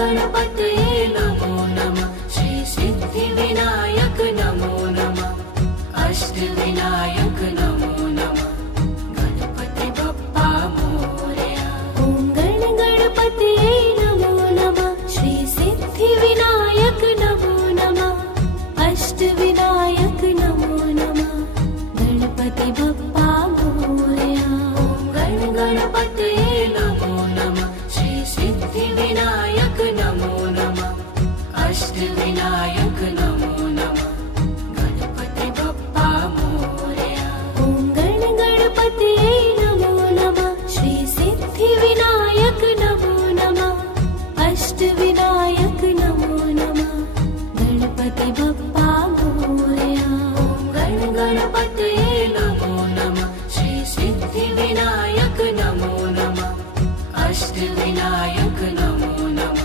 गणपतये नमो नमः। श्री सिद्धिविनायक नमो नमः। अष्टविनायक नमो नमः। गणपति बप्पा मोरया। ॐ गणपतये नमो नमः। श्री सिद्धिविनायक नमो नमः। अष्टविनायक नमो नमः। गणपति बप्पा मोरया। ॐ गणपतये नमो नमः। श्री सिद्धिविनायक नमो नमः। अष्टविनायक नमो नमः। गणपति बप्पा मोरया। ॐ गणपतये नमो नमः। श्री सिद्धिविनायक नमो नमः। अष्टविनायक नमो नमः। गणपति बप्पा मोरया। ॐ गणपतये नमो नमः। श्री सिद्धिविनायक नमो नमः। अष्टविनायक नमो नमः।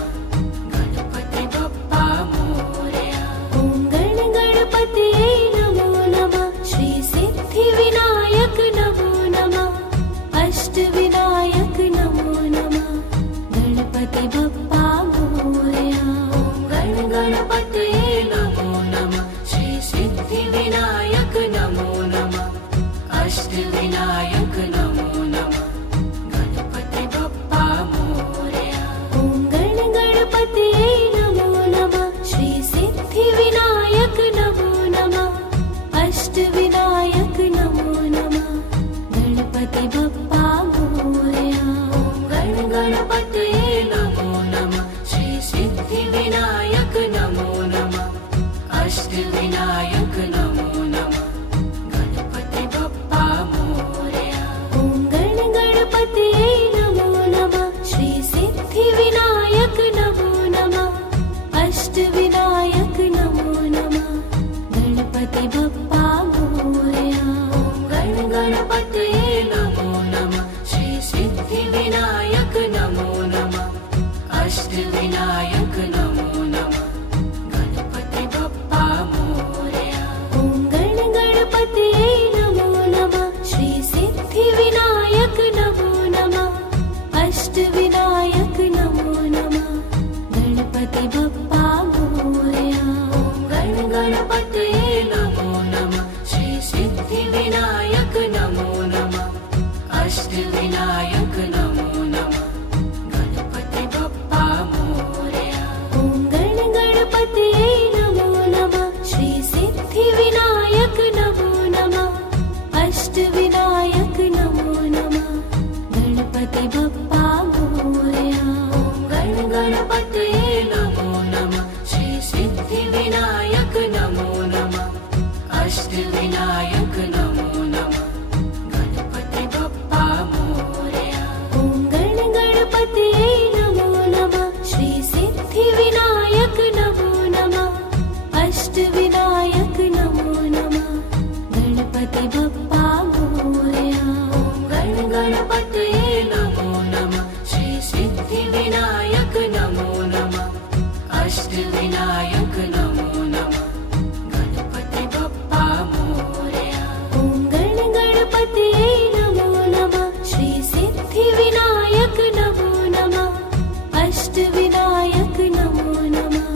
गणपति बप्पा मोरया। ॐ गणपतये नमो नमः। श्री सिद्धिविनायक नमो नमः। अष्टविनायक नमो नमः। गणपति बप्पा मोरया। ॐ गणपतये नमो नमः। श्री सिद्धिविनायक नमो नमः। अष्टविनायक नमो नमः। गणपति बप्पा मोरया। ॐ गणपतये नमो नमः। श्री सिद्धिविनायक नमो नमः। अष्टविनायक नमो नमः। गणपति बप्पा मोरया। ॐ गणपतये नमो नमः। श्री सिद्धिविनायक नमो नमः। अष्टविनायक नमो नमः। गणपति बप्पा मोरया। ॐ गणपतये नमो नमः। श्री सिद्धिविनायक नमो नमः। अष्टविनायक नमो नमः। गणपति बप्पा मोरया। ॐ गणपतये नमो नमः। श्री सिद्धिविनायक नमो नमः। अष्टविनायक नमो नमः। गणपति बप्पा मोरया। ॐ गणपतये नमो नमः। श्री सिद्धिविनायक नमो नमः। अष्टविनायक नमो नमः। गणपति बप्पा मोरया। ॐ गणपतये नमो नमः। श्री सिद्धिविनायक नमो नमः। अष्टविनायक नमो नमः। गणपति बप्पा मोरया। ॐ गणपतये नमो नमः। श्री सिद्धिविनायक नमो नमः। अष्टविनायक नमो नमः। गणपति बप्पा मोरया। ॐ गणपतये नमो नमः। श्री सिद्धिविनायक नमो नमः। अष्टविनायक नमो नमः। गणपति बप्पा मोरया। ॐ गणपतये नमो नमः। श्री सिद्धिविनायक नमो नमः। अष्टविनायक नमो नमः। गणपति बप्पा मोरया। ॐ गणपतये नमो नमः। श्री सिद्धिविनायक नमो नमः। अष्टविनायक नमो नमः। गणपति बप्पा मोरया। ॐ गणपतये नमो नमः। श्री सिद्धिविनायक नमो नमः। अष्टविनायक नमो नमः।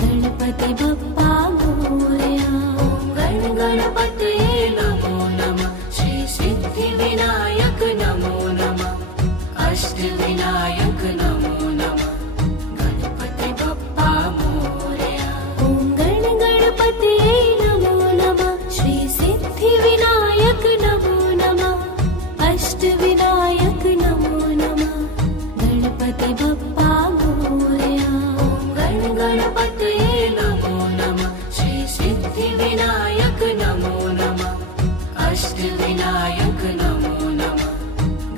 गणपति बप्पा मोरया। ॐ गणपतये नमो नमः। श्री सिद्धिविनायक नमो नमः। अष्टविनायक नमो नमः। गणपति बप्पा मोरया। ॐ गणपतये नमो नमः। श्री सिद्धिविनायक नमो नमः। अष्टविनायक नमो नमः। गणपति बप्पा मोरया। ॐ गणपतये नमो नमः। श्री सिद्धिविनायक नमो नमः। अष्टविनायक नमो नमः।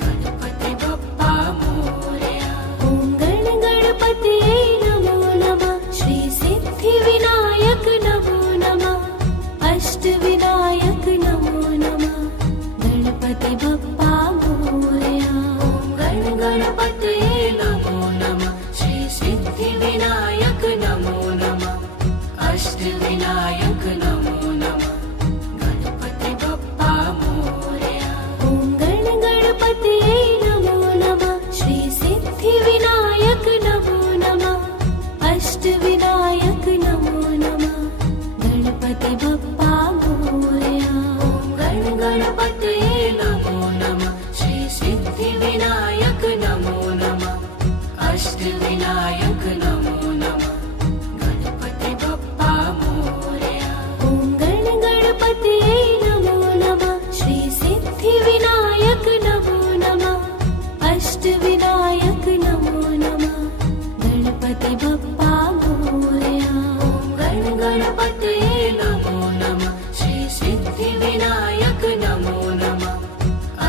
गणपति बप्पा मोरया। ॐ गणपतये नमो नमः। श्री सिद्धिविनायक नमो नमः। अष्टविनायक नमो नमः। गणपति बप्पा मोरया। ॐ गणपतये नमो नमः। श्री सिद्धिविनायक नमो अष्टविनायक नमो नमः गणपति बप्पा मोरया। ॐ गणपतये नमो नमः श्री सिद्धिविनायक नमो नमः अष्टविनायक नमो नमः गणपति बप्पा मोरया। ॐ गणपतये नमो नमः श्री सिद्धिविनायक नमो नमः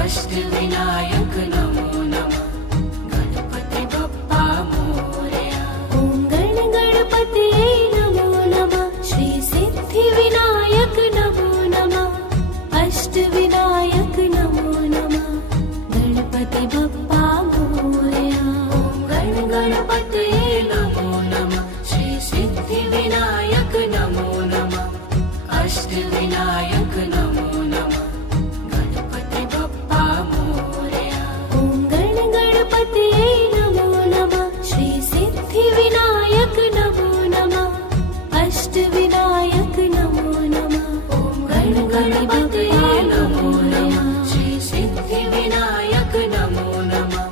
अष्टविनायक नमो नमः गणपति बप्पा मोरया। ॐ गणपतये नमो नमः श्री सिद्धिविनायक नमो नमः अष्टविनायक नमो नमः गणपति बप्पा मोरया। ॐ गणपतये नमो नमः श्री सिद्धिविनायक नमो नमः अष्टविनायक नमो नमः गणपति बप्पा मोरया। ॐ गणपतये नमो नमः श्री सिद्धिविनायक नमो नमः अष्टविनायक नमो नमः ॐ गणपतये नमो नमः श्री सिद्धिविनायक नमो नमः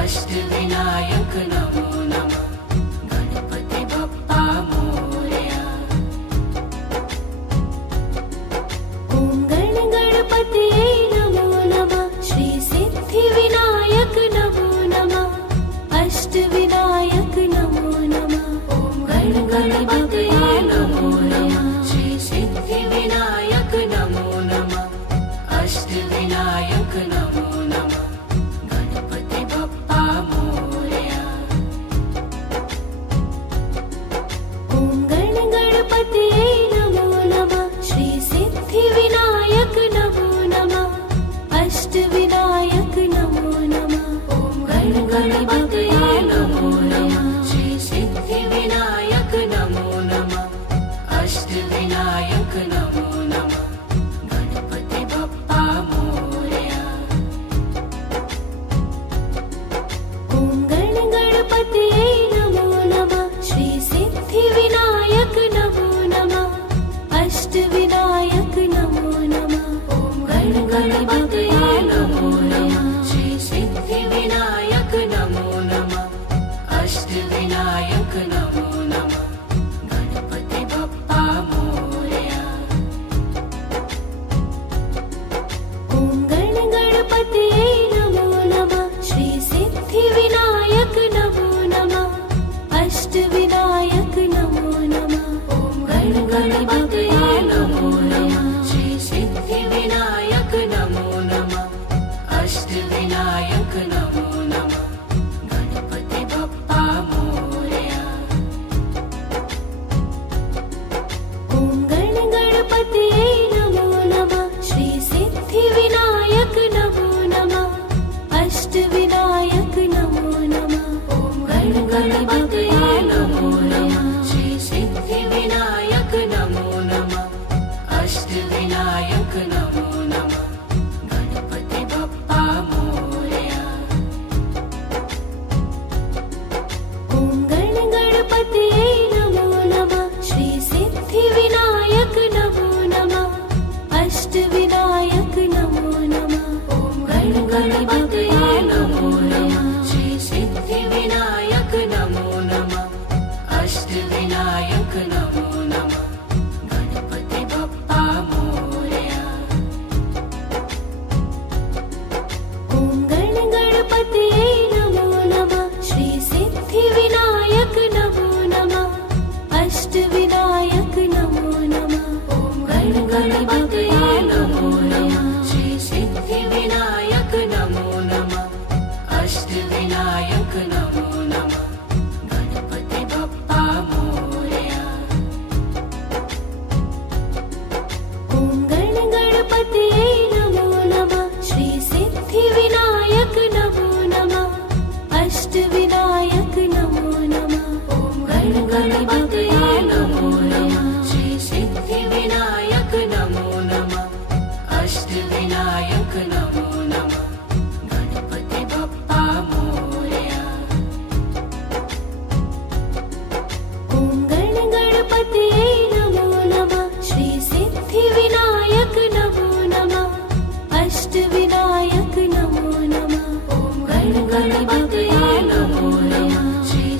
अष्टविनायक नमो नमः गणपति बप्पा मोरया। ॐ गणपतये नमो नमः श्री सिद्धिविनायक नमो नमः अष्टविनायक नमो नमः ॐ गणपतये नमो नमः श्री सिद्धिविनायक नमो नमः अष्टविनायक नमो नमः गणपति बप्पा मोरया। ॐ गणपतये नमो नमः श्री सिद्धिविनायक नमो नमः अष्टविनायक नमो नमः ॐ गणपतये नमो नमः श्री सिद्धिविनायक नमो नमः अष्टविनायक नमो नमः गणपति बप्पा मोरया। ॐ गणपतये नमो नमः श्री सिद्धिविनायक नमो नमः अष्टविनायक नमो नमः ॐ गणपतये नमो नमः श्री सिद्धिविनायक नमो नमः अष्टविनायक नमो नमः गणपति बप्पा मोरया। ॐ गणपतये नमो नमः श्री सिद्धिविनायक नमो नमः अष्टविनायक नमो नमः ॐ गणपतये नमो नमः श्री सिद्धिविनायक नमो नमः अष्टविनायक नमो नमः गणपति बप्पा मोरया। ॐ गणपतये नमो नमः श्री सिद्धिविनायक नमो नमः अष्टविनायक नमो नमः ॐ गणपतये नमो नमः श्री सिद्धिविनायक नमो नमः अष्टविनायक नमो नमः गणपति बप्पा मोरया। ॐ गणपतये नमो नमः श्री सिद्धिविनायक नमो नमः अष्टविनायक नमो नमः ॐ गणपतये नमो नमः श्री सिद्धिविनायक नमो नमः अष्टविनायक नमो नमः गणपति बप्पा मोरया। ॐ गणपतये नमो नमः श्री सिद्धिविनायक नमो नमः अष्टविनायक नमो नमः ॐ गणपतये नमो नमः श्री सिद्धिविनायक नमो नमः अष्टविनायक नमो नमः गणपति बप्पा मोरया। ॐ गणपतये नमो नमः श्री सिद्धिविनायक नमो नमः अष्टविनायक नमो नमः ॐ गणपतये नमो नमः श्री सिद्धिविनायक नमो नमः अष्टविनायक नमो नमः गणपति बप्पा मोरया। ॐ गणपतये नमो नमः श्री सिद्धिविनायक नमो नमः अष्टविनायक नमो नमः ॐ गणपतये नमो नमः श्री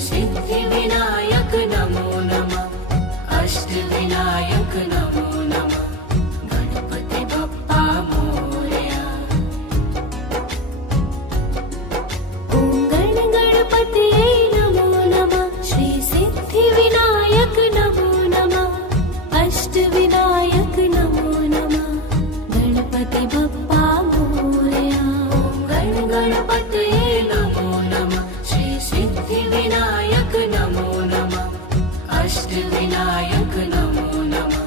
अष्टविनायक नमो नमः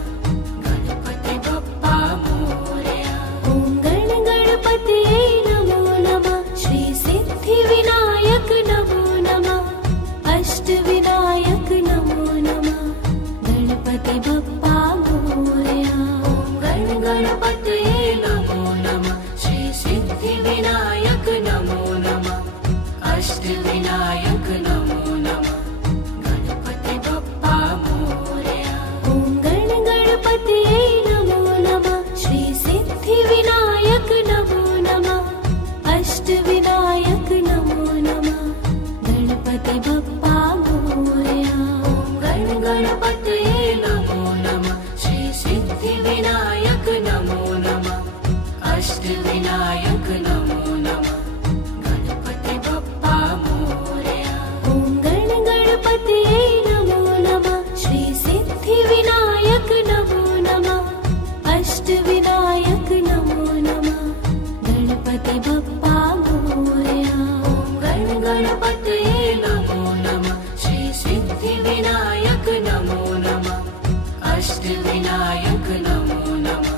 गणपति बप्पा मोरया ॐ गणपतये नमो नमः श्री सिद्धिविनायक नमो नमः अष्टविनायक नमो नमः गणपति बप्पा मोरया गणपतये नमो नमः श्री सिद्धिविनायक नमो नमः अष्टविनायक नमो नमः गणपति बप्पा मोरया ॐ गणपतये नमो नमः श्री सिद्धिविनायक नमो नमः अष्टविनायक नमो नमः गणपति बप्पा मोरया गणपतये नमो नमः श्री सिद्धिविनायक नमो नमः अष्टविनायक नमो नमः गणपति बप्पा मोरया ॐ गणपतये नमो नमः श्री सिद्धिविनायक नमो नमः अष्टविनायक नमो नमः गणपति बप्पा मोरया गणपतये नमो नमः श्री सिद्धिविनायक नमो नमः अष्टविनायक नमो नमः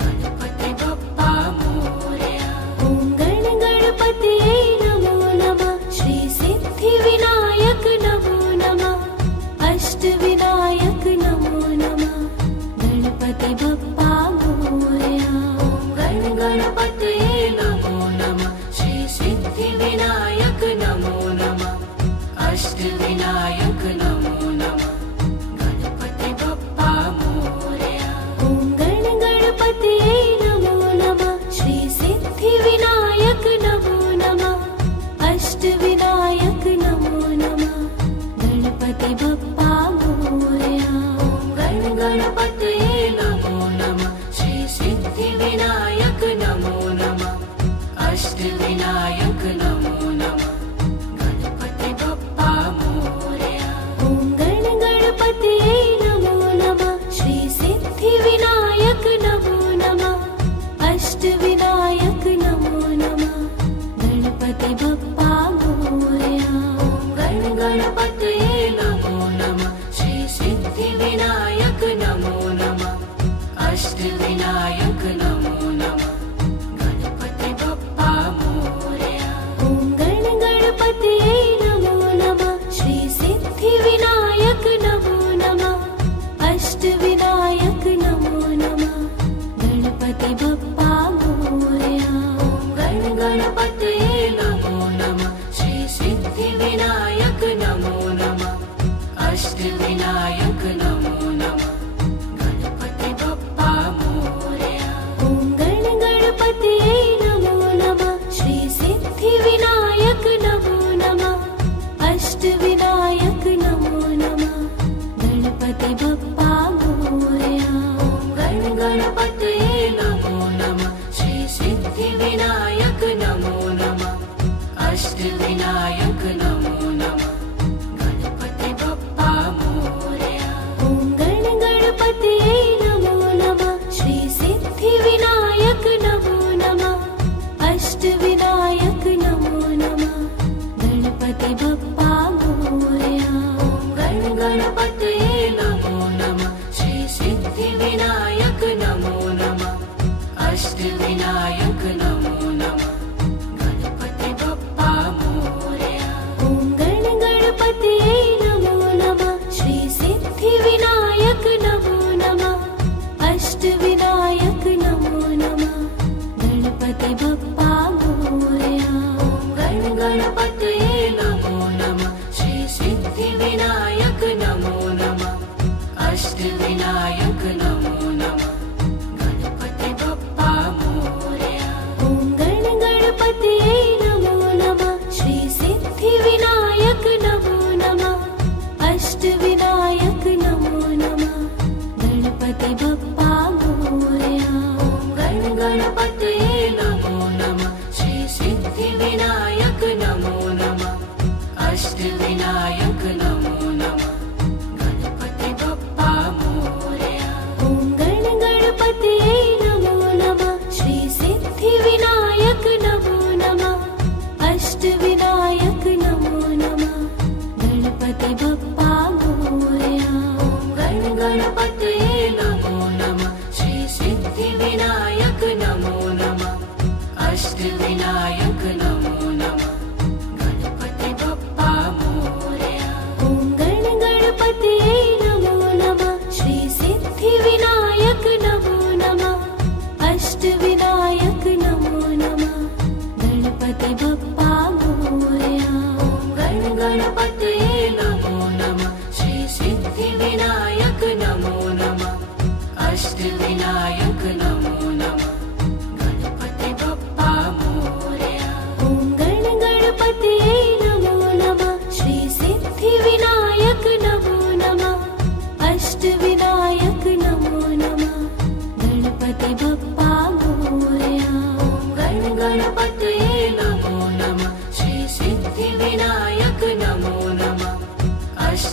गणपति बप्पा मोरया ॐ गणपतये नमो नमः श्री सिद्धिविनायक नमो नमः अष्टविनायक नमो नमः गणपति बप्पा मोरया गणपतये नमो नमः श्री सिद्धिविनायक नमो नमः अष्टविनायक नमो नमः गणपति बप्पा मोरया ॐ गणपतये नमो नमः श्री सिद्धिविनायक नमो नमः अष्टविनायक नमो नमः गणपति बप्पा मोरया गणपतये नमो नमः श्री सिद्धिविनायक नमो नमः अष्टविनायक नमो नमः गणपति बप्पा मोरया ॐ गणपतये नमो नमः श्री सिद्धिविनायक नमो नमः अष्टविनायक नमो नमः गणपति बप्पा मोरया गणपतये नमो नमः श्री सिद्धिविनायक नमो नमः अष्टविनायक नमो नमः गणपति बप्पा मोरया ॐ गणपतये नमो नमः श्री सिद्धिविनायक नमो नमः अष्टविनायक नमो नमः गणपति बप्पा मोरया गणपतये नमो नमः श्री सिद्धिविनायक नमो नमः अष्टविनायक नमो नमः गणपति बप्पा मोरया ॐ गणपतये नमो नमः श्री सिद्धिविनायक नमो नमः अष्टविनायक नमो नमः गणपति बप्पा मोरया गणपतये नमो नमः श्री सिद्धिविनायक नमो नमः अष्टविनायक नमो नमः गणपति बप्पा मोरया ॐ गणपतये नमो नमः श्री सिद्धिविनायक नमो नमः अष्टविनायक नमो नमः गणपति बप्पा मोरया गणपतये नमो नमः श्री सिद्धिविनायक नमो नमः अष्टविनायक नमो नमः गणपति बप्पा मोरया ॐ गणपतये नमो नमः श्री सिद्धिविनायक नमो नमः अष्टविनायक नमो नमः गणपति बप्पा मोरया गणपतये नमो नमः श्री सिद्धिविनायक नमो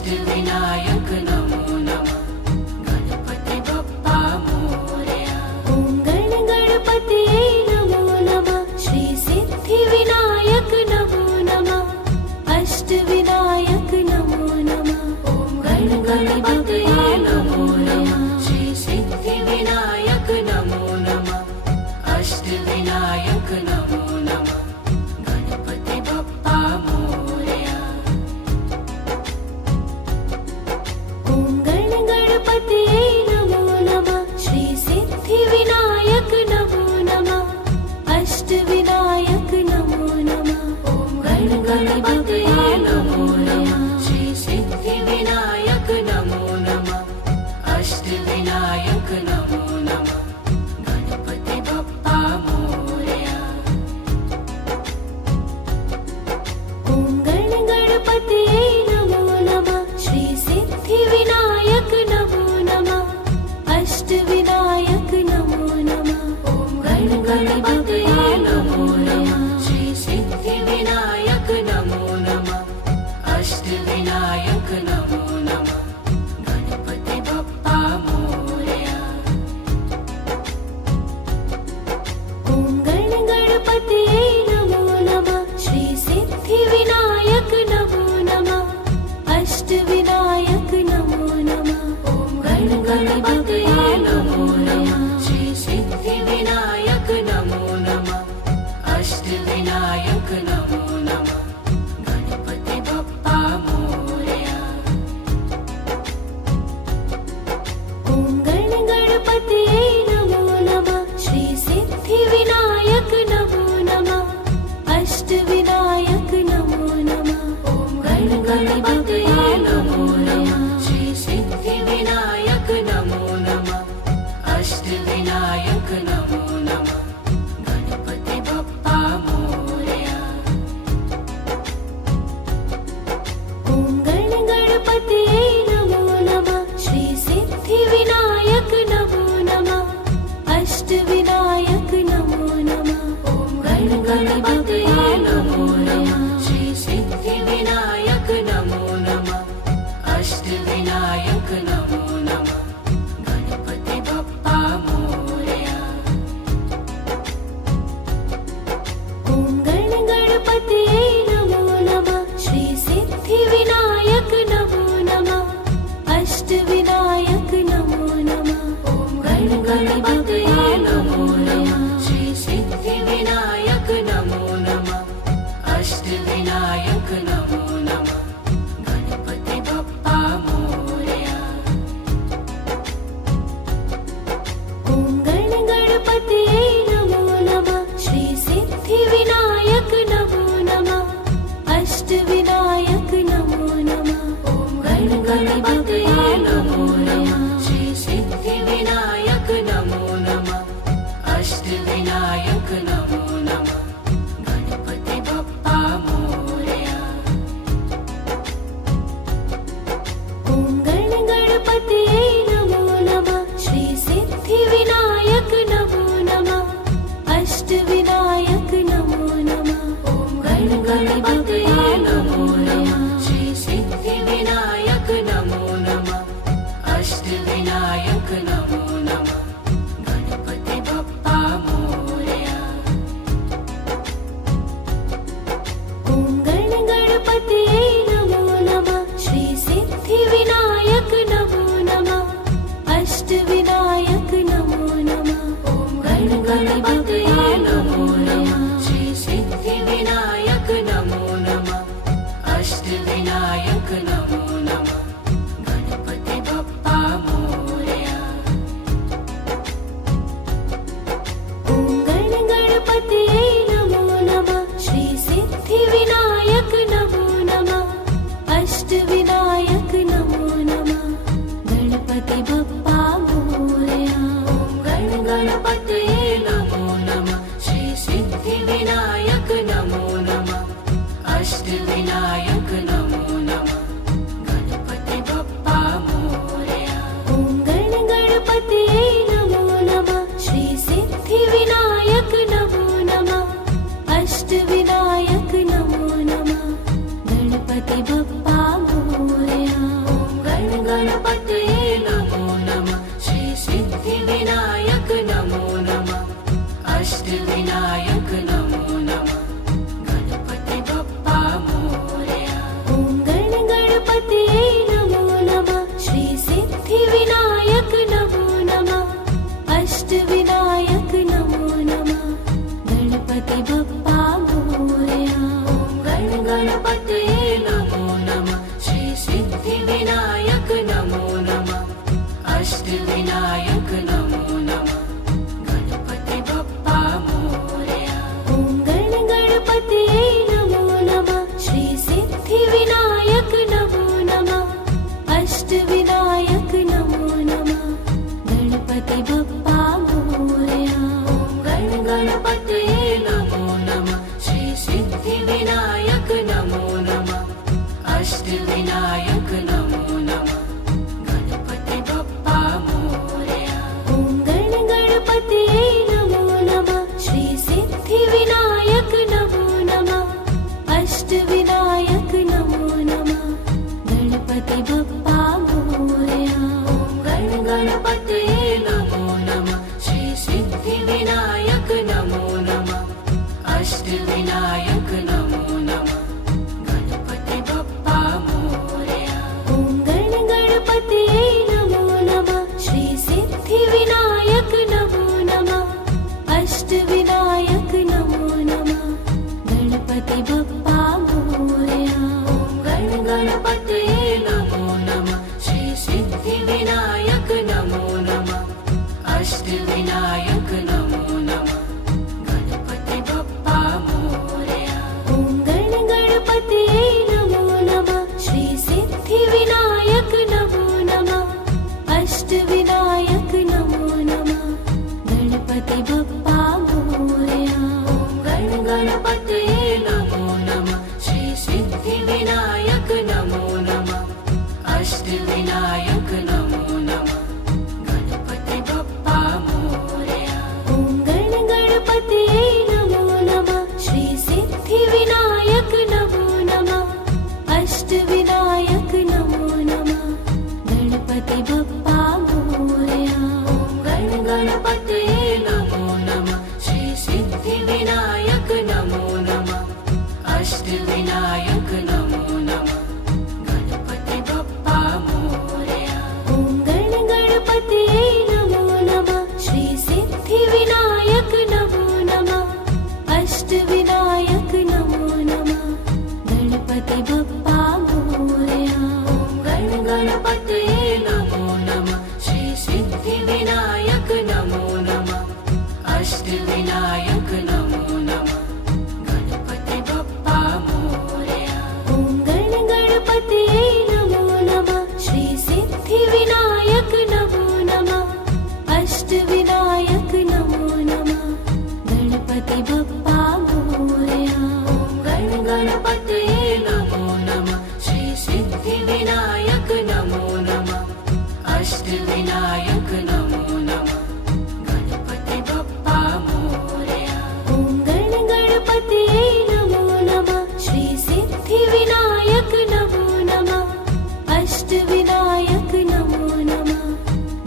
अष्टविनायक नमो नमः गणपति बप्पा मोरया। ॐ गण गणपतये नमो नमः श्री सिद्धिविनायक नमो नमः अष्टविनायक नमो नमः। ॐ गण गणपतये नमो नमः श्री सिद्धिविनायक नमो नमः अष्टविनायक नमो नमः गणपति बप्पा मोरया। ॐ गण गणपतये नमो नमः श्री सिद्धिविनायक नमो नमः अष्टविनायक नमो नमः। ॐ गण गणपतये नमो नमः श्री सिद्धिविनायक नमो नमः अष्टविनायक नमो नमः गणपति बप्पा मोरया। ॐ गण गणपतये नमो नमः श्री सिद्धिविनायक नमो नमः अष्टविनायक नमो नमः। ॐ गण गणपतये नमो नमः श्री सिद्धिविनायक नमो नमः अष्टविनायक नमो नमः गणपति बप्पा मोरया। ॐ गण गणपतये नमो नमः श्री सिद्धिविनायक नमो नमः अष्टविनायक नमो नमः। ॐ गण गणपतये नमो नमः श्री सिद्धिविनायक नमो नमः अष्टविनायक नमो नमः गणपति बप्पा मोरया। ॐ गण गणपतये नमो नमः श्री सिद्धिविनायक नमो नमः अष्टविनायक नमो नमः। ॐ गण गणपतये नमो नमः श्री सिद्धिविनायक नमो नमः अष्टविनायक नमो नमः गणपति बप्पा मोरया। ॐ गण गणपतये नमो नमः श्री सिद्धिविनायक नमो नमः अष्टविनायक नमो नमः। ॐ गण गणपतये नमो नमः श्री सिद्धिविनायक नमो नमः अष्टविनायक नमो नमः गणपति बप्पा मोरया। ॐ गण गणपतये नमो नमः श्री सिद्धिविनायक नमो नमः अष्टविनायक नमो नमः। ॐ गण गणपतये नमो नमः श्री सिद्धिविनायक नमो नमः अष्टविनायक नमो नमः गणपति बप्पा मोरया। ॐ गण गणपतये नमो नमः श्री सिद्धिविनायक नमो नमः अष्टविनायक नमो नमः। ॐ गण गणपतये नमो नमः श्री सिद्धिविनायक नमो नमः अष्टविनायक नमो नमः गणपति बप्पा मोरया। ॐ गण गणपतये नमो नमः श्री सिद्धिविनायक नमो नमः अष्टविनायक नमो नमः। ॐ गण गणपतये नमो नमः श्री सिद्धिविनायक नमो नमः अष्टविनायक नमो नमः गणपति बप्पा मोरया। ॐ गण गणपतये नमो नमः श्री सिद्धिविनायक नमो नमः अष्टविनायक नमो नमः। ॐ गण गणपतये नमो नमः श्री सिद्धिविनायक नमो नमः अष्टविनायक नमो नमः गणपति बप्पा मोरया। ॐ गण गणपतये नमो नमः श्री सिद्धिविनायक नमो नमः अष्टविनायक नमो नमः गणपति बप्पा मोरया। ॐ गण गणपतये नमो नमः श्री सिद्धिविनायक नमो नमः अष्टविनायक नमो नमः गणपति बप्पा मोरया। ॐ गण गणपतये नमो नमः श्री सिद्धिविनायक नमो नमः अष्टविनायक नमो नमः गणपति बप्पा मोरया। गणपतये नमो नमः श्री सिद्धिविनायक नमो नमः अष्टविनायक नमो नमः गणपति बप्पा मोरया ॐ गणपतये नमो नमः श्री सिद्धिविनायक नमो नमः अष्टविनायक नमो नमः गणपति बप्पा मोरया ॐ गणपतये नमो नमः श्री सिद्धिविनायक नमो नमः अष्टविनायक नमो नमः गणपति बप्पा मोरया ॐ गणपतये नमो नमः श्री सिद्धिविनायक नमो नमः अष्टविनायक नमो नमः गणपति बप्पा मोरया ॐ गणपतये नमो नमः श्री सिद्धिविनायक नमो नमः अष्टविनायक नमो नमः गणपति बप्पा मोरया ॐ गणपतये नमो नमः श्री सिद्धिविनायक नमो नमः अष्टविनायक नमो नमः गणपति बप्पा मोरया ॐ गणपतये नमो नमः श्री सिद्धिविनायक नमो नमः अष्टविनायक नमो नमः गणपति बप्पा मोरया ॐ गणपतये नमो नमः श्री सिद्धिविनायक नमो नमः अष्टविनायक नमो नमः गणपति बप्पा मोरया ॐ गणपतये नमो नमः श्री सिद्धिविनायक नमो नमः अष्टविनायक नमो नमः गणपति बप्पा मोरया ॐ गणपतये नमो नमः श्री सिद्धिविनायक नमो नमः अष्टविनायक नमो नमः गणपति बप्पा मोरया ॐ गणपतये नमो नमः श्री सिद्धिविनायक नमो नमः अष्टविनायक नमो नमः गणपति बप्पा मोरया ॐ गणपतये नमो नमः श्री सिद्धिविनायक नमो नमः अष्टविनायक नमो नमः गणपति बप्पा मोरया ॐ गणपतये नमो नमः श्री सिद्धिविनायक नमो नमः अष्टविनायक नमो नमः गणपति बप्पा मोरया ॐ गणपतये नमो नमः श्री सिद्धिविनायक नमो नमः अष्टविनायक नमो नमः गणपति बप्पा मोरया ॐ गणपतये नमो नमः श्री सिद्धिविनायक नमो नमः अष्टविनायक नमो नमः गणपति बप्पा मोरया ॐ गणपतये नमो नमः श्री सिद्धिविनायक नमो नमः अष्टविनायक नमो नमः गणपति बप्पा मोरया ॐ गणपतये नमो नमः श्री सिद्धिविनायक नमो नमः अष्टविनायक नमो नमः गणपति बप्पा मोरया ॐ गणपतये नमो नमः श्री सिद्धिविनायक नमो नमः अष्टविनायक नमो नमः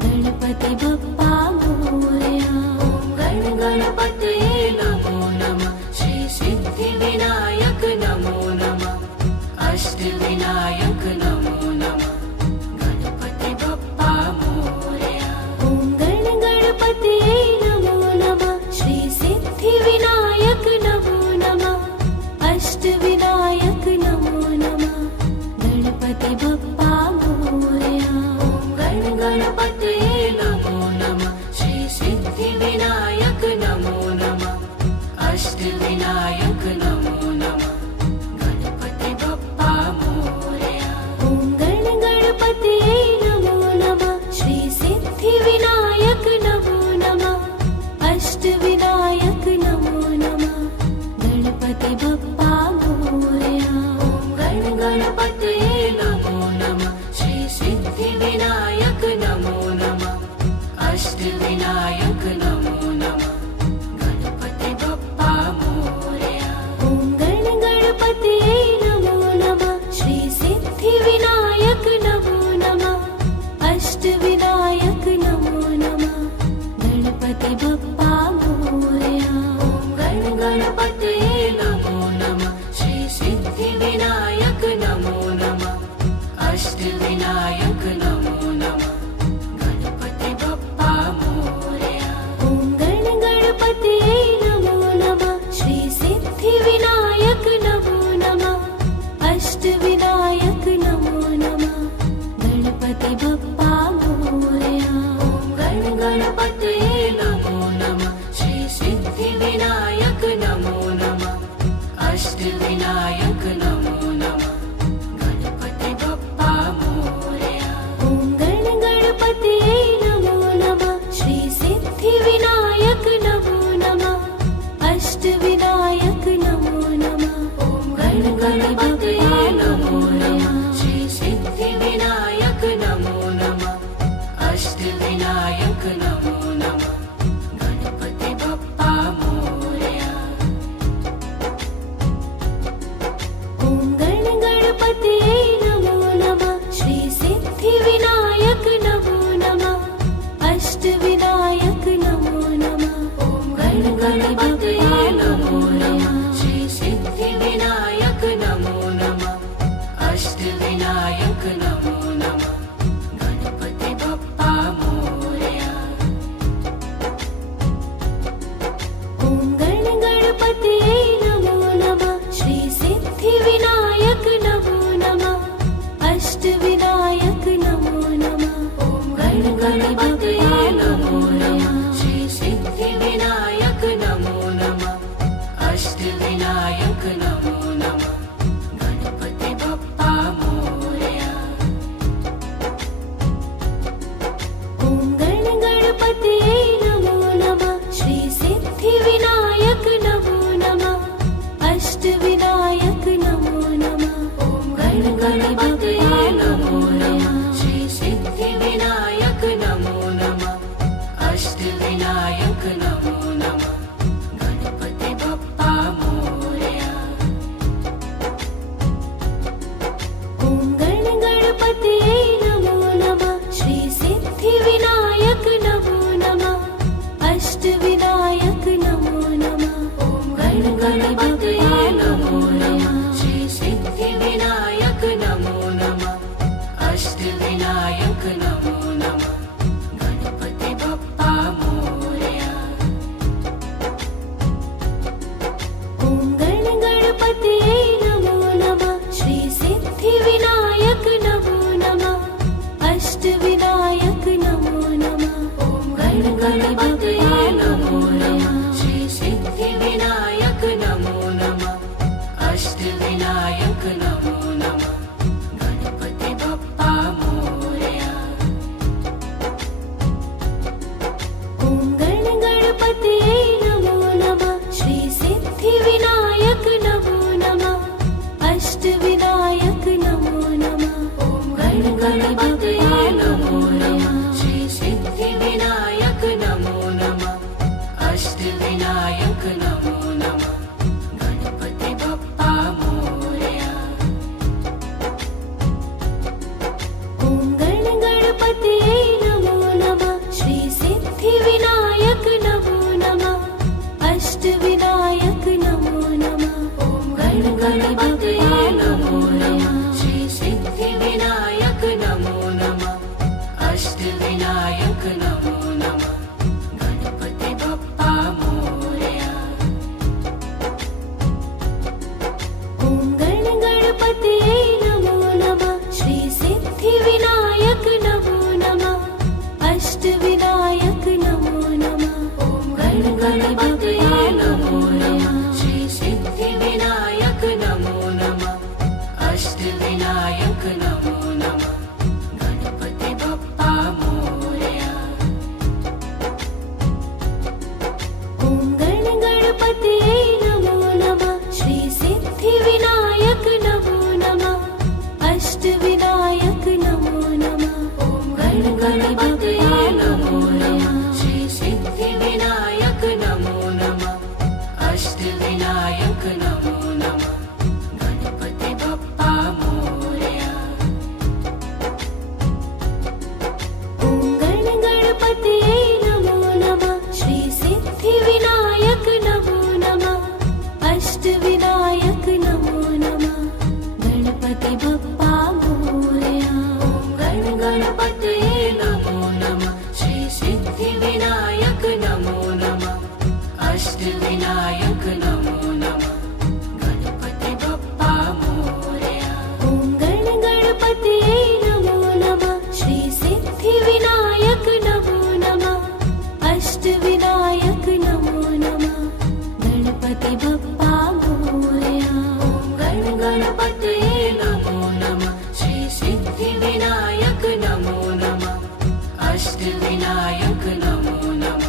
गणपति बप्पा मोरया ॐ गणपतये नमो नमः श्री सिद्धिविनायक नमो नमः अष्टविनायक नमो नमः गणपति बप्पा मोरया ॐ गणपतये नमो नमः श्री सिद्धिविनायक नमो नमः अष्टविनायक नमो नमः गणपति बप्पा मोरया ॐ गणपतये नमो नमः श्री सिद्धिविनायक नमो नमः अष्टविनायक नमो नमः गणपति बप्पा मोरया ॐ गणपतये नमो नमः श्री सिद्धिविनायक नमो नमः अष्टविनायक नमो नमः गणपति बप्पा मोरया ॐ गणपतये नमो नमः अष्टविनायक नमो नमः गणपति बप्पा मोरया ॐ गण गणपतये नमो नमः श्री सिद्धिविनायक नमो नमः अष्टविनायक नमो नमः गणपति बप्पा मोरया ॐ गण गणपतये नमो नमः श्री सिद्धिविनायक नमो नमः अष्टविनायक नमो नमः गणपति बप्पा मोरया ॐ गण गणपतये नमो नमः श्री सिद्धिविनायक नमो नमः अष्टविनायक नमो नमः ॐ गण गणपतये नमो नमः श्री सिद्धिविनायक नमो नमः अष्टविनायक नमो नमः गणपति बप्पा मोरया ॐ गण गणपतये नमो नमः श्री सिद्धिविनायक नमो नमः अष्टविनायक नमो नमः ॐ गण गणपतये नमो नमः श्री सिद्धिविनायक नमो नमः अष्टविनायक नमो नमः गणपति बप्पा मोरया ॐ गण गणपतये नमो नमः श्री सिद्धिविनायक नमो नमः अष्टविनायक नमो नमः ॐ गण गणपतये नमो नमः श्री सिद्धिविनायक नमो नमः अष्टविनायक नमो नमः गणपति बप्पा मोरया ॐ गण गणपतये नमो नमः श्री सिद्धिविनायक नमो नमः अष्टविनायक नमो नमः ॐ गण गणपतये नमो नमः श्री सिद्धिविनायक नमो नमः अष्टविनायक नमो नमः गणपति बप्पा मोरया ॐ गण गणपतये नमो नमः श्री सिद्धिविनायक नमो नमः अष्टविनायक नमो नमः ॐ गण गणपतये नमो नमः श्री सिद्धिविनायक नमो नमः अष्टविनायक नमो नमः गणपति बप्पा मोरया ॐ गण गणपतये नमो नमः श्री सिद्धिविनायक नमो नमः अष्टविनायक नमो नमः ॐ गण गणपतये नमो नमः श्री सिद्धिविनायक नमो नमः अष्टविनायक नमो नमः गणपति बप्पा मोरया ॐ गण गणपतये नमो नमः श्री सिद्धिविनायक नमो नमः अष्टविनायक नमो नमः ॐ गण गणपतये नमो नमः श्री सिद्धिविनायक नमो सिद्धिविनायक नमो नमः अष्टविनायक नमो नमः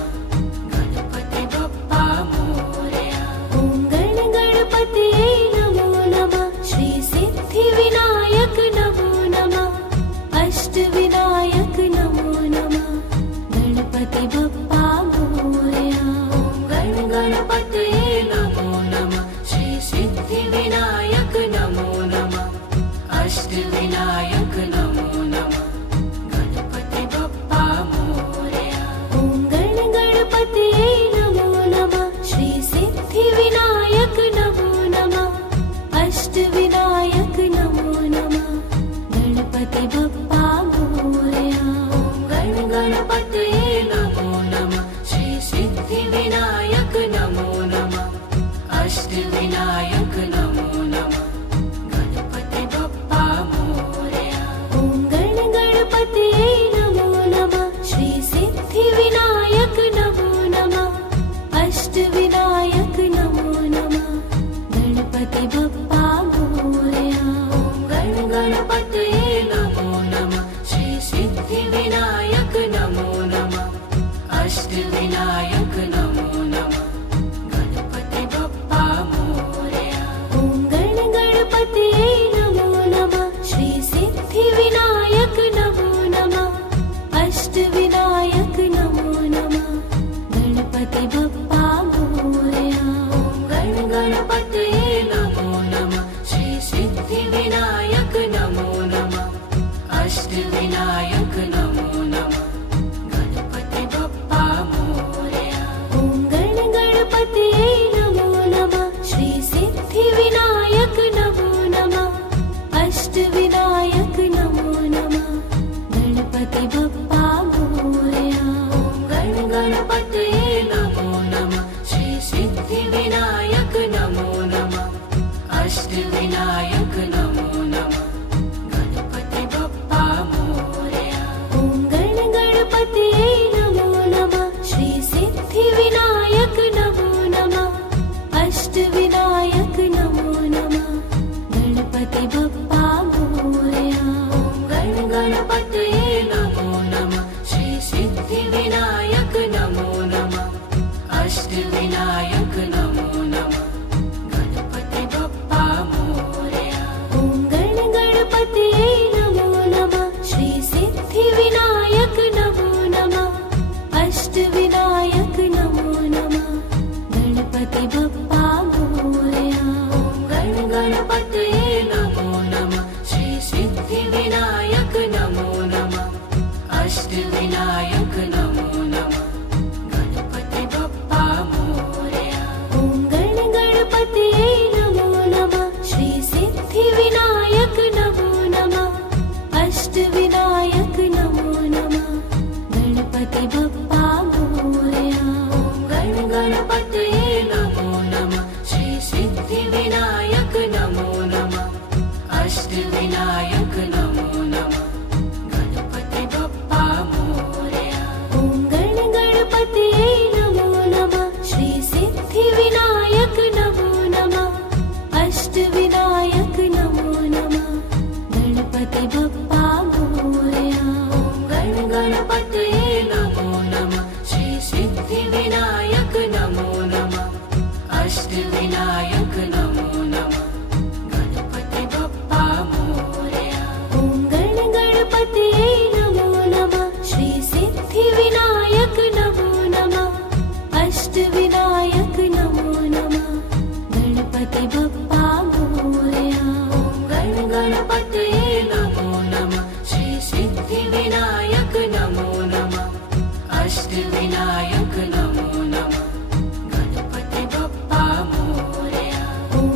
गणपति बप्पा मोरया ॐ गणपतये नमो नमः श्री सिद्धिविनायक नमो नमः अष्टविनायक नमो नमः गणपति बप्पा मोरया गणपतये नमो नमः श्री सिद्धिविनायक नमो नमः अष्टविनायक नमो नमः गणपति बप्पा मोरया ॐ गणपतये नमो नमः श्री सिद्धिविनायक नमो नमः अष्टविनायक नमो नमः गणपति बप्पा मोरया गणपतये नमो नमः श्री सिद्धिविनायक नमो नमः अष्टविनायक नमो नमः गणपति बप्पा मोरया ॐ गणपतये नमो नमः श्री सिद्धिविनायक नमो नमः अष्टविनायक नमो नमः गणपति बप्पा मोरया गणपतये नमो नमः श्री सिद्धिविनायक नमो नमः अष्टविनायक नमो नमः गणपति बप्पा मोरया ॐ गणपतये नमो नमः श्री सिद्धिविनायक नमो नमः अष्टविनायक नमो नमः गणपति बप्पा मोरया गणपतये नमो नमः श्री सिद्धिविनायक नमो नमः अष्टविनायक नमो नमः गणपति बप्पा मोरया ॐ गणपतये नमो नमः श्री सिद्धिविनायक नमो नमः अष्टविनायक नमो नमः गणपति बप्पा मोरया गणपतये नमो नमः श्री सिद्धिविनायक नमो नमः अष्टविनायक नमो नमः गणपति बप्पा मोरया ॐ गणपतये नमो नमः श्री सिद्धिविनायक नमो नमः अष्टविनायक नमो नमः गणपति बप्पा मोरया गणपतये नमो नमः श्री सिद्धिविनायक नमो नमः अष्टविनायक नमो नमः गणपति बप्पा मोरया ॐ गणपतये नमो नमः श्री सिद्धिविनायक नमो नमः अष्टविनायक नमो नमः गणपति बप्पा मोरया गणपतये नमो नमः श्री सिद्धिविनायक नमो नमः अष्टविनायक नमो नमः गणपति बप्पा मोरया ॐ गणपतये नमो नमः श्री सिद्धिविनायक नमो नमः अष्टविनायक नमो नमः गणपति बप्पा मोरया गणपतये नमो नमः श्री सिद्धिविनायक नमो नमः अष्टविनायक नमो नमः गणपति बप्पा मोरया ॐ गणपतये नमो नमः श्री सिद्धिविनायक नमो नमः अष्टविनायक नमो नमः गणपति बप्पा मोरया गणपतये नमो नमः श्री सिद्धिविनायक नमो नमः अष्टविनायक नमो नमः गणपति बप्पा मोरया ॐ गणपतये नमो नमः श्री सिद्धिविनायक नमो नमः अष्टविनायक नमो नमः गणपति बप्पा मोरया गणपतये नमो नमः श्री सिद्धिविनायक नमो नमः अष्टविनायक नमो नमः गणपति बप्पा मोरया ॐ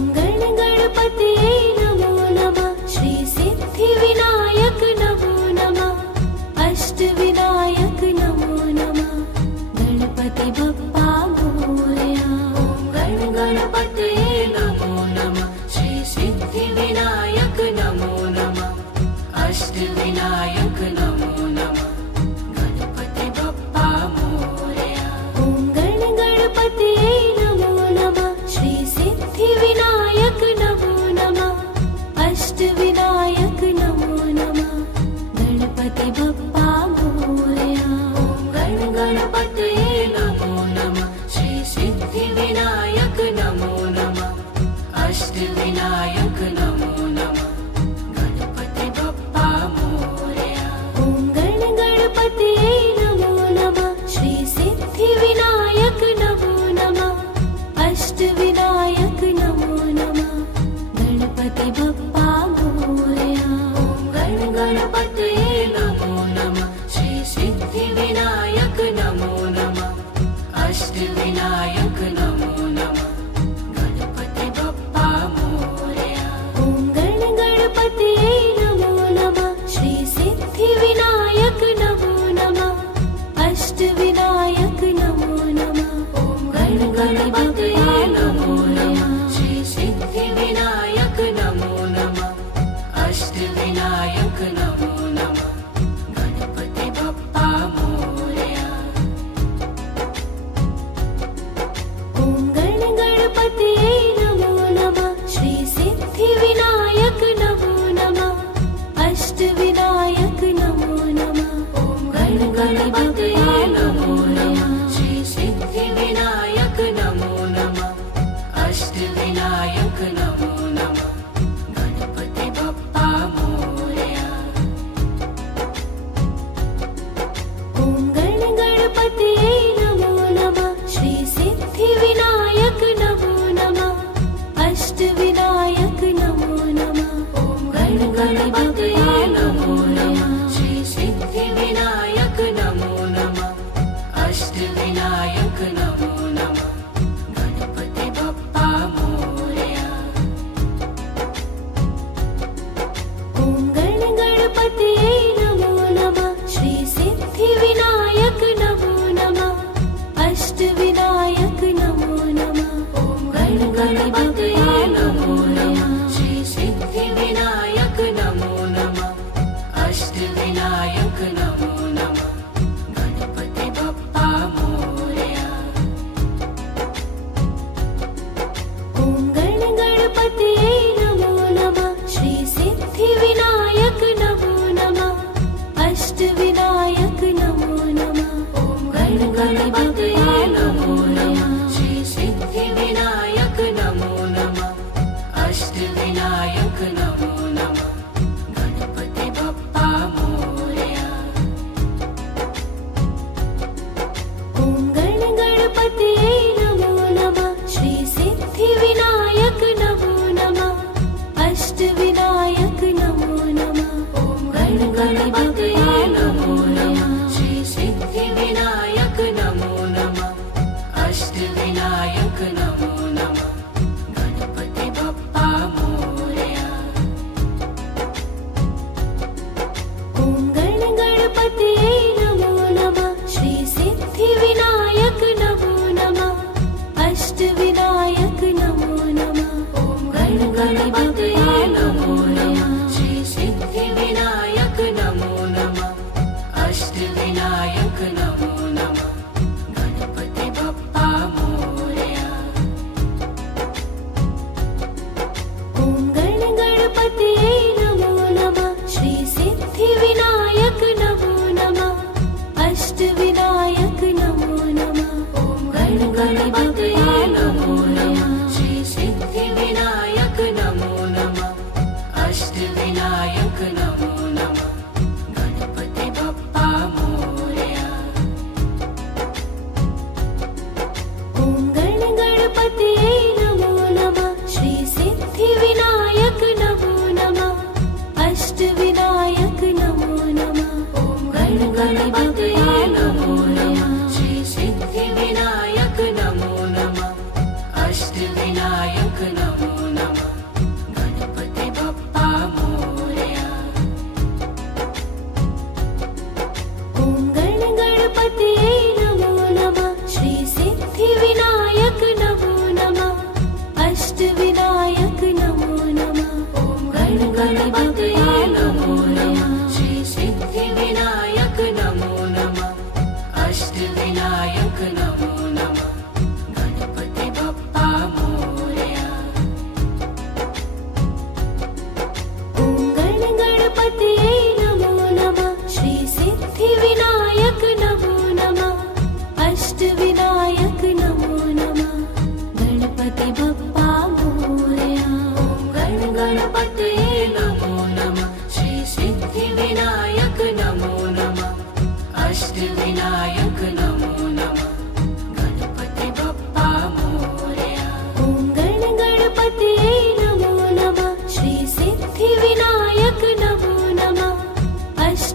गणपतये नमो नमः श्री सिद्धिविनायक नमो नमः अष्टविनायक नमो नमः गणपति बप्पा मोरया गणपतये नमो नमः श्री सिद्धिविनायक नमो नमः अष्टविनायक नमो नमः गणपति बप्पा मोरया ॐ गणपतये नमो नमः श्री सिद्धिविनायक नमो नमः अष्टविनायक नमो नमः गणपति बप्पा मोरया। ॐ गणपतये नमो नमः श्री सिद्धिविनायक नमो नमः अष्टविनायक नमो नमः गणपति बप्पा मोरया। ॐ गणपतये नमो नमः श्री सिद्धिविनायक नमो नमः अष्टविनायक नमो नमः गणपति बप्पा मोरया। ॐ गणपतये नमो नमः श्री सिद्धिविनायक नमो नमः अष्टविनायक नमो नमः गणपति बप्पा मोरया। ॐ गणपतये नमो नमः श्री सिद्धिविनायक नमो नमः अष्टविनायक नमो नमः ॐ गणपतये नमो नमः श्री सिद्धिविनायक नमो नमः अष्टविनायक नमो नमः गणपति बप्पा मोरया। ॐ गणपतये नमो नमः श्री सिद्धिविनायक नमो नमः अष्टविनायक नमो नमः ॐ गणपतये नमो नमः श्री सिद्धिविनायक नमो नमः अष्टविनायक नमो नमः गणपति बप्पा मोरया। ॐ गणपतये नमो नमः श्री सिद्धिविनायक नमो नमः अष्टविनायक नमो नमः ॐ गणपतये नमो नमः श्री सिद्धिविनायक नमो नमः अष्टविनायक नमो नमः गणपति बप्पा मोरया। ॐ गणपतये नमो नमः श्री सिद्धिविनायक नमो नमः अष्टविनायक नमो नमः ॐ गणपतये नमो नमः श्री सिद्धिविनायक नमो नमः अष्टविनायक नमो नमः गणपति बप्पा मोरया। ॐ गणपतये नमो नमः श्री सिद्धिविनायक नमो नमः अष्टविनायक नमो नमः ॐ गणपतये नमो नमः श्री सिद्धिविनायक नमो नमः अष्टविनायक नमो नमः गणपति बप्पा मोरया। ॐ गणपतये नमो नमः श्री सिद्धिविनायक नमो नमः अष्टविनायक नमो नमः ॐ गणपतये नमो नमः श्री सिद्धिविनायक नमो नमः अष्टविनायक नमो नमः गणपति बप्पा मोरया। ॐ गणपतये नमो नमः श्री सिद्धिविनायक नमो नमः अष्टविनायक नमो नमः ॐ गणपतये नमो नमः श्री सिद्धिविनायक नमो नमः अष्टविनायक नमो नमः गणपति बप्पा मोरया। ॐ गणपतये नमो नमः श्री सिद्धिविनायक नमो नमः अष्टविनायक नमो नमः ॐ गणपतये नमो नमः श्री सिद्धिविनायक नमो नमः अष्टविनायक नमो नमः गणपति बप्पा मोरया। ॐ गणपतये नमो नमः श्री सिद्धिविनायक नमो नमः अष्टविनायक नमो नमः ॐ गणपतये नमो नमः श्री सिद्धिविनायक नमो नमः अष्टविनायक नमो नमः गणपति बप्पा मोरया। ॐ गणपतये नमो नमः श्री सिद्धिविनायक नमो नमः अष्टविनायक नमो नमः ॐ गणपतये नमो नमः श्री सिद्धिविनायक नमो नमः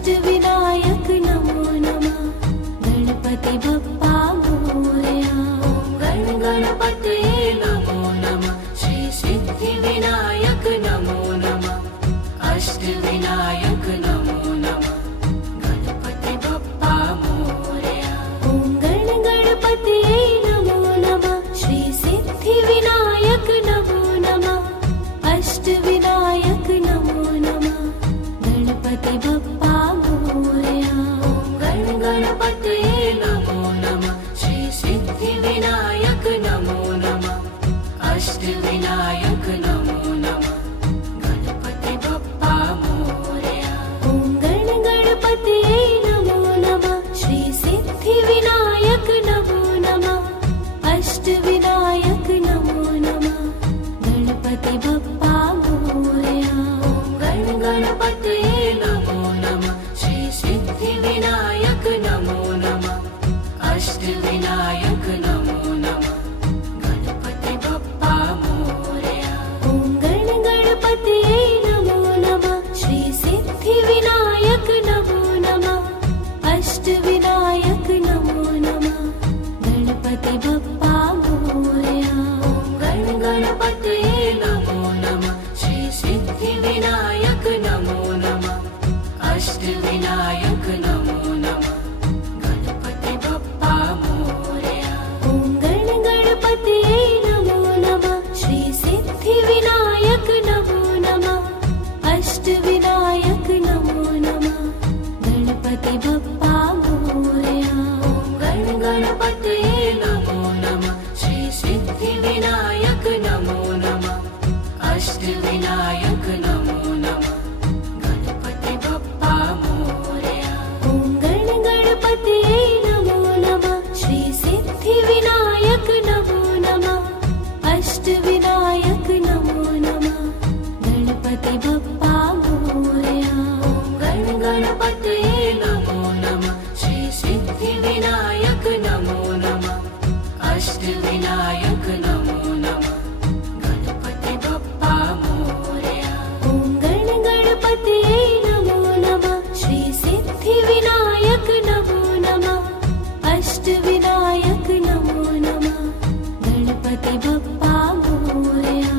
अष्टविनायक नमो नमः गणपति बप्पा मोरया गण गणपतये नमो नमः श्री सिद्धिविनायक नमो नमः अष्टविनायक नमो नमः गणपति बप्पा मोरया ॐ गण गणपतये नमो नमः श्री सिद्धिविनायक नमो नमः अष्टविनायक नमो नमः गणपति बप्पा मोरया गण गणपतये नमो नमः श्री सिद्धिविनायक नमो नमः अष्टविनायक नमो नमः गणपति बप्पा मोरया ॐ गण गणपतये नमो नमः श्री सिद्धिविनायक नमो नमः अष्टविनायक नमो नमः गणपति बप्पा मोरया गण गणपतये नमो नमः श्री सिद्धिविनायक नमो नमः अष्टविनायक नमो नमः गणपति बप्पा मोरया ॐ गण गणपतये नमो नमः श्री सिद्धिविनायक नमो नमः अष्टविनायक नमो नमः गणपति बप्पा मोरया गण गणपतये नमो नमः श्री सिद्धिविनायक नमो नमः अष्टविनायक नमो नमः गणपति बप्पा मोरया ॐ गण गणपतये नमो नमः श्री सिद्धिविनायक नमो नमः अष्टविनायक नमो नमः गणपति बप्पा मोरया गण गणपतये नमो नमः श्री सिद्धिविनायक नमो नमः अष्टविनायक नमो नमः गणपति बप्पा मोरया ॐ गण गणपतये नमो नमः श्री सिद्धिविनायक नमो नमः अष्टविनायक नमो नमः गणपति बप्पा मोरया गण गणपतये नमो नमः श्री सिद्धिविनायक नमो नमः अष्टविनायक नमो नमः गणपति बप्पा मोरया ॐ गण गणपतये नमो नमः श्री सिद्धिविनायक नमो नमः अष्टविनायक नमो नमः गणपति बप्पा मोरया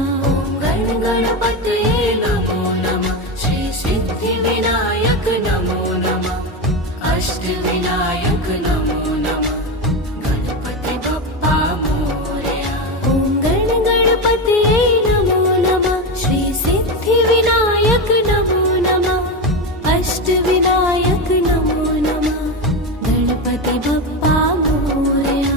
गण गणपतये नमो नमः श्री सिद्धिविनायक नमो नमः अष्टविनायक नमो नमः गणपति बप्पा मोरया ॐ गण गणपतये नमो नमः श्री सिद्धिविनायक नमो नमः अष्टविनायक नमो नमः गणपति बप्पा मोरया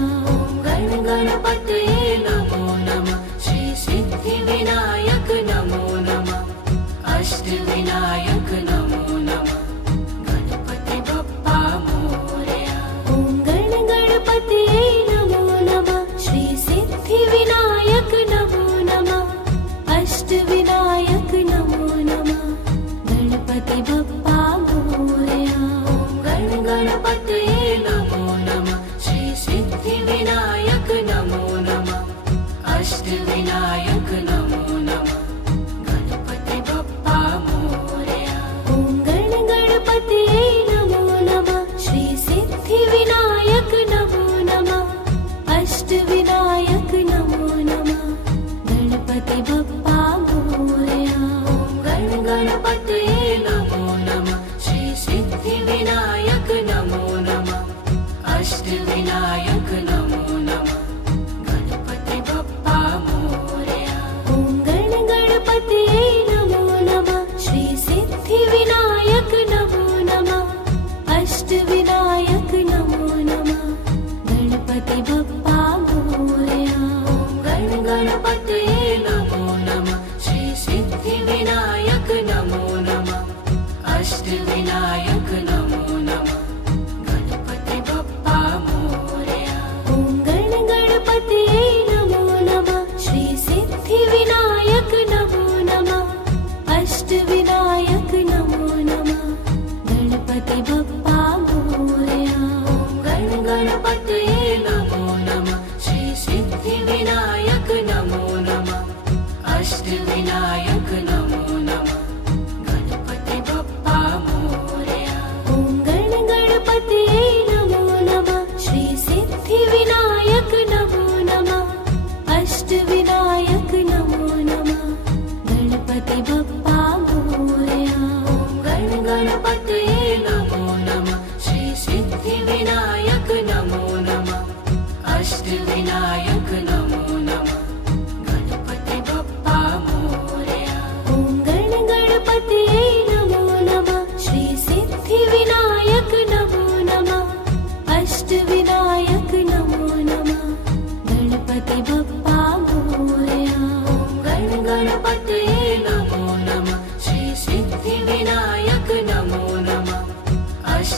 गण गणपतये नमो नमः श्री सिद्धिविनायक नमो नमः अष्टविनायक नमो नमः गणपति बप्पा मोरया ॐ गण गणपतये नमो नमः श्री सिद्धिविनायक नमो नमः अष्टविनायक नमो नमः गणपति बप्पा मोरया गण गणपतये नमो नमः श्री सिद्धिविनायक नमो नमः अष्टविनायक नमो नमः गणपति बप्पा मोरया ॐ गण गणपतये नमो नमः श्री सिद्धिविनायक नमो नमः अष्टविनायक नमो नमः गणपति बप्पा मोरया गण गणपतये नमो नमः श्री सिद्धिविनायक नमो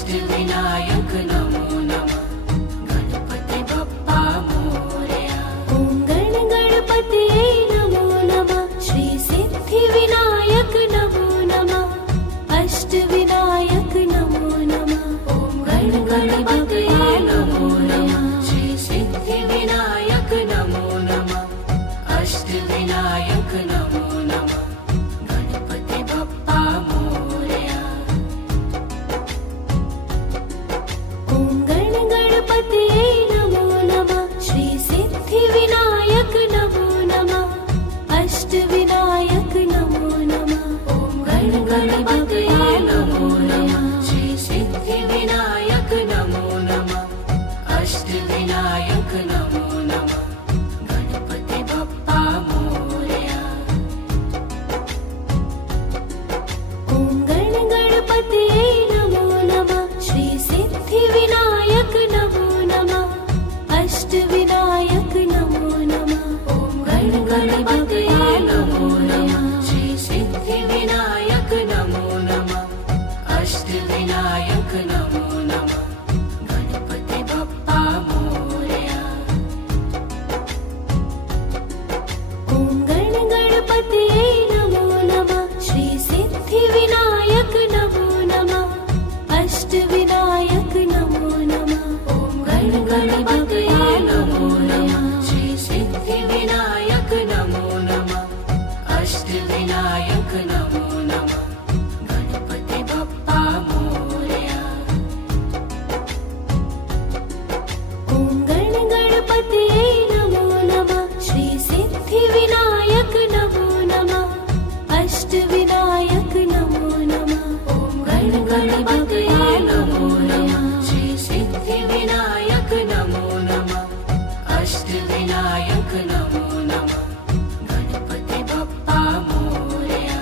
अष्टविनायक नमो नमः गणपति बप्पा मोरया ॐ गण गणपतये नमो नमः श्री सिद्धिविनायक नमो नमः अष्टविनायक नमो नमः ॐ गण गणपतये नमो नमः श्री सिद्धिविनायक नमो नमः अष्टविनायक नमो नमः गणपति बप्पा मोरया ॐ गण गणपतये नमो नमः श्री सिद्धिविनायक नमो नमः अष्टविनायक नमो नमः ॐ गण गणपतये नमो नमः श्री सिद्धिविनायक नमो नमः अष्टविनायक नमो नमः गणपति बप्पा मोरया ॐ गण गणपतये नमो नमः श्री सिद्धिविनायक नमो नमः अष्टविनायक नमो नमः ॐ गण गणपतये नमो नमः श्री सिद्धिविनायक नमो नमः अष्टविनायक नमो नमः गणपति बप्पा मोरया ॐ गण गणपतये नमो नमः श्री सिद्धिविनायक नमो नमः अष्टविनायक नमो नमः ॐ गण गणपतये नमो नमः श्री सिद्धिविनायक नमो नमः अष्टविनायक नमो नमः गणपति बप्पा मोरया ॐ गण गणपतये नमो नमः श्री सिद्धिविनायक नमो नमः अष्टविनायक नमो नमः ॐ गण गणपतये नमो नमः श्री सिद्धिविनायक नमो नमः अष्टविनायक नमो नमः गणपति बप्पा मोरया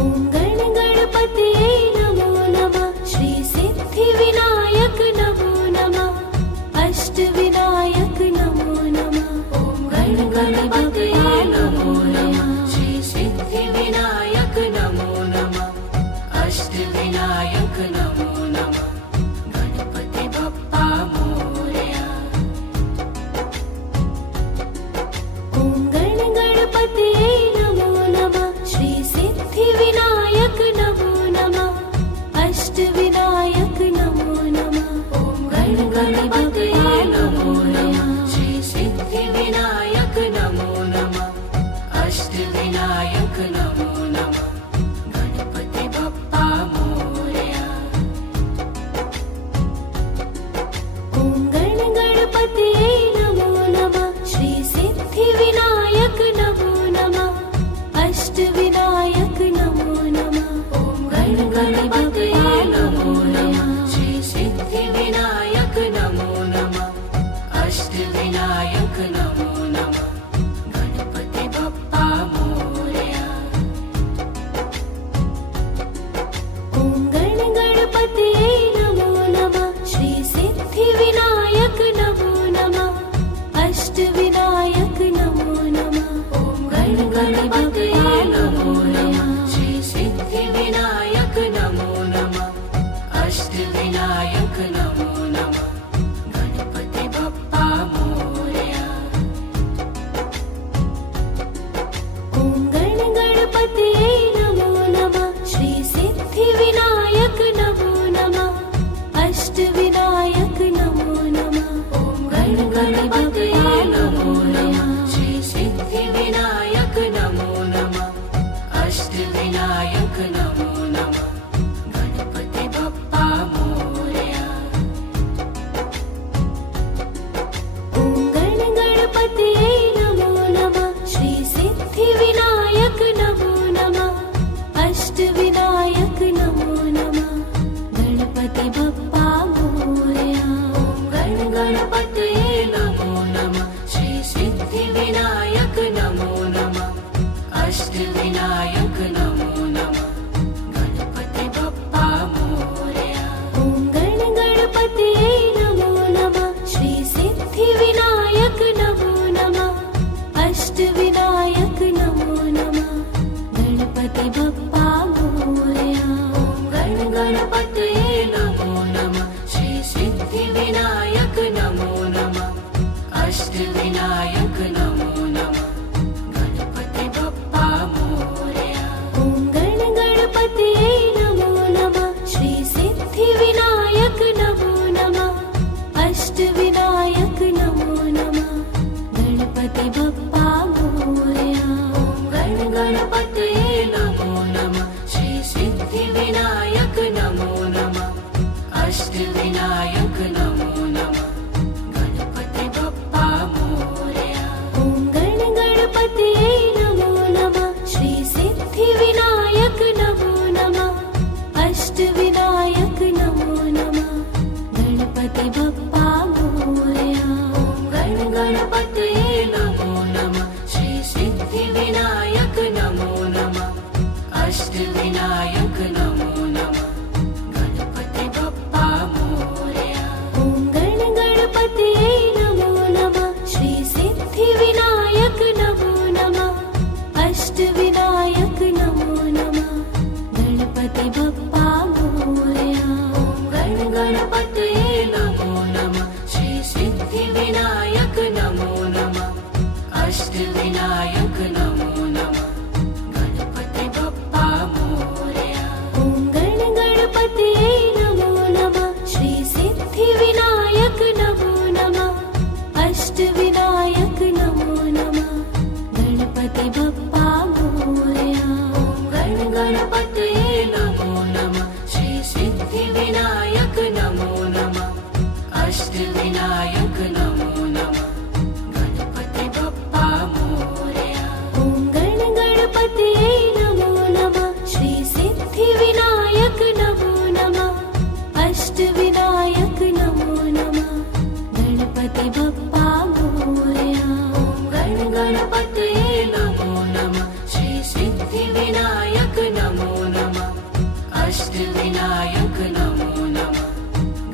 ॐ गण गणपतये नमो नमः श्री सिद्धिविनायक नमो नमः अष्टविनायक नमो नमः ॐ गण गणपतये नमो नमः श्री सिद्धिविनायक नमो नमः अष्टविनायक नमो नमः गणपति बप्पा मोरया ॐ गण गणपतये नमो नमः श्री सिद्धिविनायक नमो नमः अष्टविनायक नमो नमः ॐ गण गणपतये नमो नमः श्री सिद्धिविनायक नमो नमः अष्टविनायक नमो नमः गणपति बप्पा मोरया ॐ गण गणपतये नमो नमः श्री सिद्धिविनायक नमो नमः अष्टविनायक नमो नमः ॐ गण गणपतये नमो नमः श्री सिद्धिविनायक नमो नमः अष्टविनायक नमो नमः गणपति बप्पा मोरया ॐ गण गणपतये नमो नमः श्री सिद्धिविनायक नमो नमः अष्टविनायक नमो नमः ॐ गण गणपतये नमो नमः श्री सिद्धिविनायक नमो नमः अष्टविनायक नमो नमः गणपति बप्पा मोरया ॐ गण गणपतये नमो नमः श्री सिद्धिविनायक गणपतये नमो नमः श्री सिद्धिविनायक नमो नमः अष्टविनायक नमो नमः गणपति बप्पा मोरया ॐ गणपतये नमो नमः श्री सिद्धिविनायक नमो नमः अष्टविनायक नमो नमः गणपति बप्पा मोरया गणपतये नमो नमः श्री सिद्धिविनायक नमो नमः अष्टविनायक नमो नमः गणपति बप्पा मोरया ॐ गणपतये नमो नमः श्री सिद्धिविनायक नमो नमः अष्टविनायक नमो नमः गणपति बप्पा मोरया गणपतये नमो नमः श्री सिद्धिविनायक नमो नमः अष्टविनायक नमो नमः गणपति बप्पा मोरया ॐ गणपतये नमो नमः श्री सिद्धिविनायक नमो नमः अष्टविनायक नमो नमः गणपति बप्पा मोरया गणपतये नमो नमः श्री सिद्धिविनायक नमो नमः अष्टविनायक नमो नमः गणपति बप्पा मोरया ॐ गणपतये नमो नमः श्री सिद्धिविनायक नमो नमः अष्टविनायक नमो नमः गणपति बप्पा मोरया गणपतये नमो नमः श्री सिद्धिविनायक नमो नमः अष्टविनायक नमो नमः गणपति बप्पा मोरया ॐ गणपतये नमो नमः श्री सिद्धिविनायक नमो नमः अष्टविनायक नमो नमः गणपति बप्पा मोरया गणपतये नमो नमः श्री सिद्धिविनायक नमो नमः अष्टविनायक नमो नमः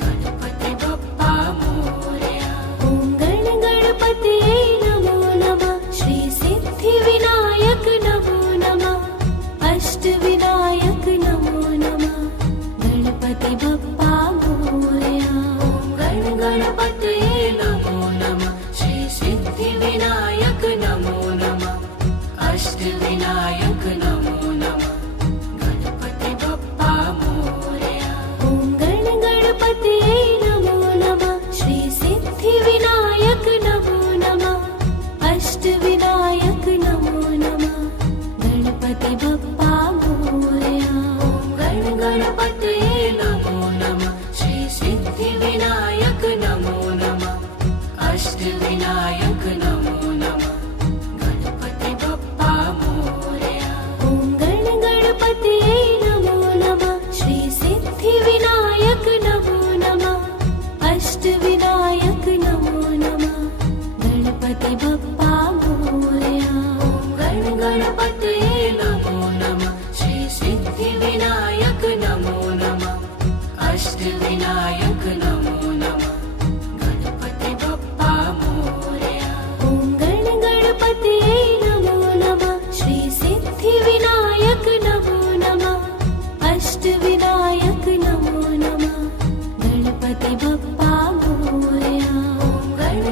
गणपति बप्पा मोरया ॐ गणपतये नमो नमः श्री सिद्धिविनायक नमो नमः अष्टविनायक नमो नमः गणपति बप्पा मोरया गणपतये नमो नमः श्री सिद्धिविनायक नमो नमः अष्टविनायक नमो नमः गणपति बप्पा मोरया ॐ गणपतये नमो नमः श्री सिद्धिविनायक नमो नमः अष्टविनायक नमो नमः गणपति बप्पा मोरया गणपतये नमो नमः श्री सिद्धिविनायक नमो नमः अष्टविनायक नमो नमः गणपति बप्पा मोरया ॐ गणपतये नमो नमः श्री सिद्धिविनायक नमो नमः अष्टविनायक नमो नमः गणपति बप्पा मोरया गणपतये नमो नमः श्री सिद्धिविनायक नमो नमः अष्टविनायक नमो नमः गणपति बप्पा मोरया ॐ गणपतये नमो नमः श्री सिद्धिविनायक नमो नमः अष्टविनायक नमो नमः गणपति बप्पा मोरया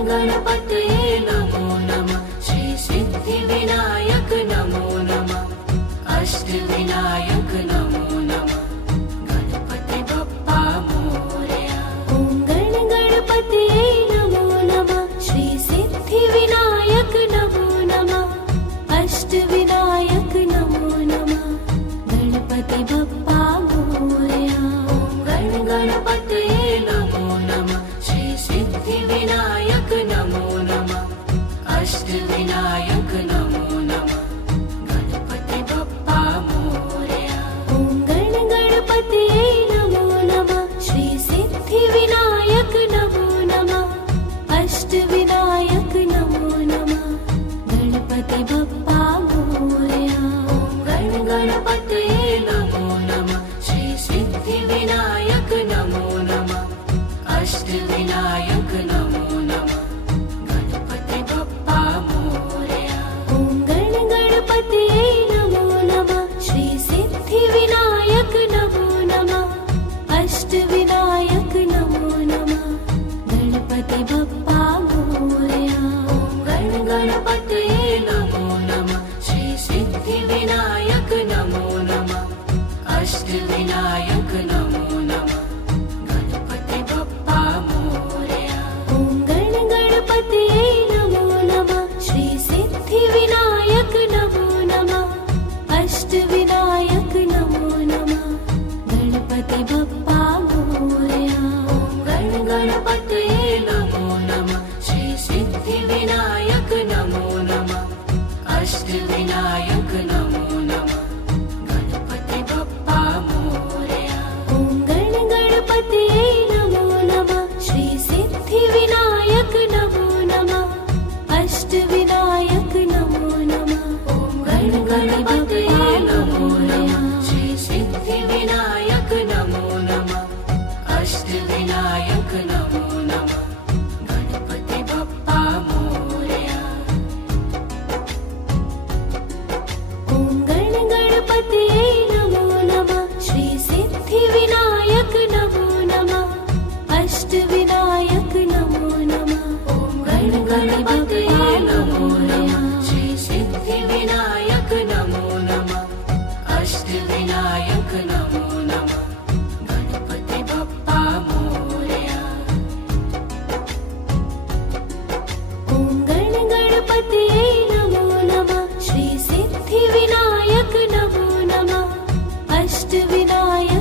गणपतये नमो नमः श्री सिद्धिविनायक नमो नमः अष्टविनायक नमो नमः गणपति बप्पा मोरया ॐ गणपतये नमो नमः श्री सिद्धिविनायक नमो नमः अष्टविनायक नमो नमः गणपति बप्पा मोरया गणपतये नमो नमः श्री सिद्धिविनायक नमो नमः अष्टविनायक नमो नमः गणपति बप्पा मोरया ॐ गणपतये नमो नमः श्री सिद्धिविनायक नमो नमः अष्टविनायक नमो नमः गणपति बप्पा मोरया गणपतये नमो नमः अष्टविनायक नमो नमः गणपति बप्पा मोरया ॐ गण गणपतये नमो नमः श्री सिद्धिविनायक नमो नमः अष्टविनायक नमो नमः गणपति बप्पा मोरया गण गणपतये नमो नमः श्री सिद्धिविनायक नमो नमः अष्टविनायक नमो नमः गणपति बप्पा मोरया ॐ गण गणपतये नमो नमः श्री सिद्धिविनायक नमो नमः अष्टविनायक नमो नमः गण गणपतये नमो नमः श्री सिद्धिविनायक नमो नमः अष्टविनायक नमो नमः गणपति बप्पा मोरया ॐ गण गणपतये नमो नमः श्री सिद्धिविनायक नमो नमः अष्टविनायक नमो नमः गण गणपतये नमो नमः श्री सिद्धिविनायक नमो नमः अष्टविनायक नमो नमः गणपति बप्पा मोरया ॐ गण गणपतये नमो नमः श्री सिद्धिविनायक नमो नमः अष्टविनायक